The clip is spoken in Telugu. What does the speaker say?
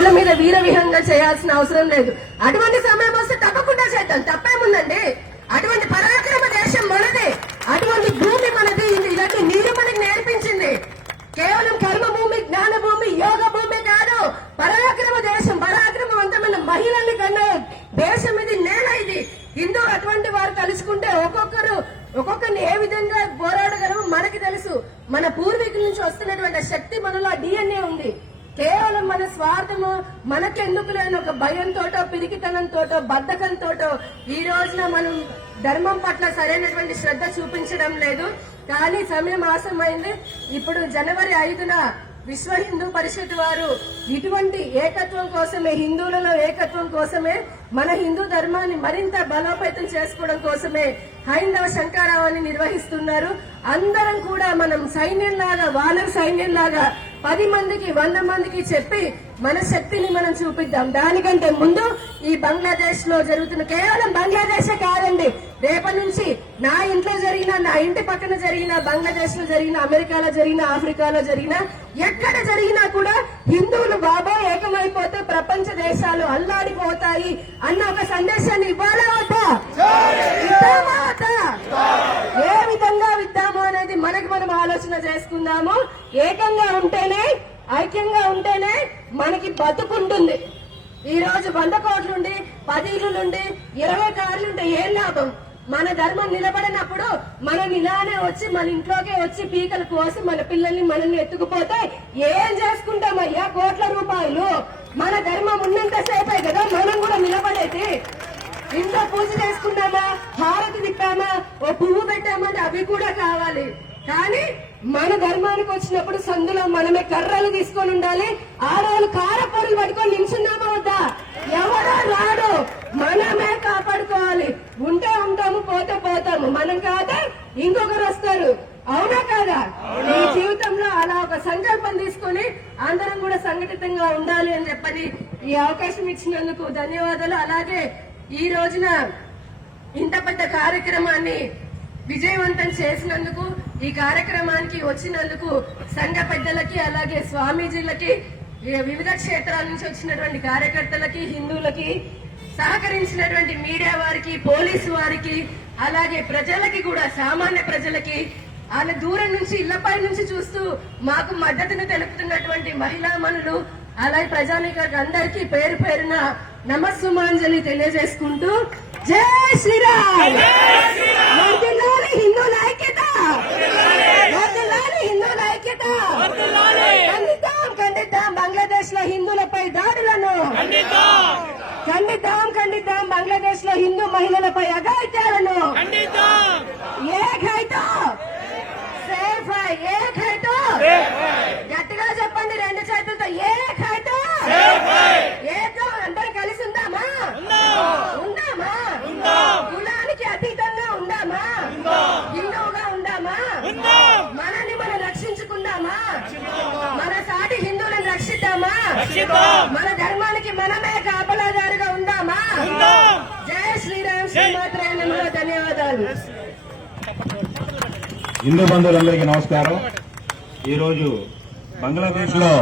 రోడ్ల మీద వీర విహంగా చేయాల్సిన అవసరం లేదు. అటువంటి సమయం వస్తే తప్పకుండా చేద్దాం, తప్పేముందండి. అటువంటి పరాక్రమ దేశం మనది, అటువంటి భూమి మనది. ఇలాంటి నీరు మనకి నేర్పించింది. కేవలం కర్మ భూమి, జ్ఞాన భూమి, యోగ భూమి కాదు, పరాక్రమ దేశం, పరాక్రమవంతమైన మహిళల్ని కన్నా దేశం ఇది, నేల ఇది. హిందూ అటువంటి వారు కలుసుకుంటే ఒక్కొక్కరిని ఏ విధంగా పోరాడగలమో మనకి తెలుసు. మన పూర్వీకుల నుంచి వస్తున్నటువంటి శక్తి మనలో డిఎన్ఏ ఉంది. కేవలం మన స్వార్థము, మనకెందుకు లేని ఒక భయంతోటో, పిరికితనంతోటో, బద్ధకంతోటో ఈ రోజున మనం ధర్మం పట్ల సరైనటువంటి శ్రద్ధ చూపించడం లేదు. కానీ సమయం ఆసమైంది. ఇప్పుడు జనవరి 5న విశ్వ హిందూ పరిషత్ వారు ఇటువంటి ఏకత్వం కోసమే, హిందువులలో ఏకత్వం కోసమే, మన హిందూ ధర్మాన్ని మరింత బలోపేతం చేసుకోవడం కోసమే హైందవ శంకరావాన్ని నిర్వహిస్తున్నారు. అందరం కూడా మనం సైన్యంలాగా, వానర్ సైన్యంలాగా 10 మందికి 100 మందికి చెప్పి మన శక్తిని మనం చూపిద్దాం. దానికంటే ముందు ఈ బంగ్లాదేశ్ లో జరుగుతున్న, కేవలం బంగ్లాదేశే కాదండి, రేపటి నుంచి నా ఇంట్లో జరిగిన, నా ఇంటి పక్కన జరిగిన, బంగ్లాదేశ్ లో జరిగిన, అమెరికాలో జరిగిన, ఆఫ్రికాలో జరిగిన, ఎక్కడ జరిగినా కూడా హిందువులు బాబా ఏకమైపోతే ప్రపంచ దేశాలు అల్లాడిపోతాయి అన్న ఒక సందేశాన్ని ఇవ్వాలా వద్దా? ఏ విధంగా విద్దాము అనేది మనకి మనం ఆలోచన చేసుకుందాము. ఏకంగా ఉంటేనే, ఐక్యంగా ఉంటేనే మనకి బతుకుంటుంది. ఈ రోజు 100 కోట్లుండి, 10 ఇళ్లుండి, 20 కార్లుంటే ఏం లాభం? మన ధర్మం నిలబడినప్పుడు మనం ఇలానే వచ్చి మన ఇంట్లోకే వచ్చి పీకలు కోసి మన పిల్లల్ని మనల్ని ఎత్తుకుపోతే ఏం చేసుకుంటామయ్యా? కోట్ల రూపాయలు. మన ధర్మం ఉన్నంతసేపే కదా మనం కూడా నిలబడేది. ఇంట్లో పూజ చేసుకున్నామా, హారతి తిప్పామా, ఓ పువ్వు పెట్టామంటే అవి కూడా కావాలి. కానీ మన ధర్మానికి వచ్చినప్పుడు సందులో మనమే కర్రలు తీసుకొని ఉండాలి. ఆడవాళ్ళు కారపొరులు పట్టుకొని నిల్చున్నామా వద్దా? ఎవరో రాడు, మనమే కాపాడుకోవాలి. ఉంటే ఉంటాము, పోతే పోతాము. మనం కాదా ఇంకొకరు వస్తారు. అవునా కాదా? ఈ జీవితంలో అలా ఒక సంకల్పం తీసుకొని అందరం కూడా సంఘటితంగా ఉండాలి అని చెప్పని ఈ అవకాశం ఇచ్చినందుకు ధన్యవాదాలు. అలాగే ఈ రోజున ఇంత పెద్ద కార్యక్రమాన్ని విజయవంతం చేసినందుకు, ఈ కార్యక్రమానికి వచ్చినందుకు సంఘ పెద్దలకి, అలాగే స్వామీజీలకి, వివిధ క్షేత్రాల నుంచి వచ్చినటువంటి కార్యకర్తలకి, హిందువులకి, సహకరించినటువంటి మీడియా వారికి, పోలీసు వారికి, అలాగే ప్రజలకి కూడా, సామాన్య ప్రజలకి, వాళ్ళ దూరం నుంచి, ఇళ్లపై నుంచి చూస్తూ మాకు మద్దతును తెలుపుతున్నటువంటి మహిళా మనులు, అలాగే ప్రజానికానికి అందరికీ పేరు పేరున నమస్సుమాంజలి తెలియజేసుకుంటూ జై శ్రీరామ్. హిందూ ఐక్యత, హిందూ ఐక్యత. ఖండిద్దాం బంగ్లాదేశ్ లో హిందువులపై దాడులను, ఖండిద్దాం బంగ్లాదేశ్ లో హిందూ మహిళలపై అఘాయిత్యాలను. గట్టిగా చెప్పండి, 2 చేతులతో. అందరం కలిసి ఉందామా? కులానికి అతీతంగా ఉందామా? హిందువుగా ఉందామా? మనల్ని మనం రక్షించుకుందామా? మన సాటి హిందువులను రక్షిద్దామా? మన ధర్మానికి మనమే కాపలాదారుగా ఉందామా? జై శ్రీరామ్. శ్రీమాత్రే నమః. ధన్యవాదాలు. హిందూ బంధువులందరికీ నమస్కారం. ఈరోజు బంగ్లాదేశ్ లో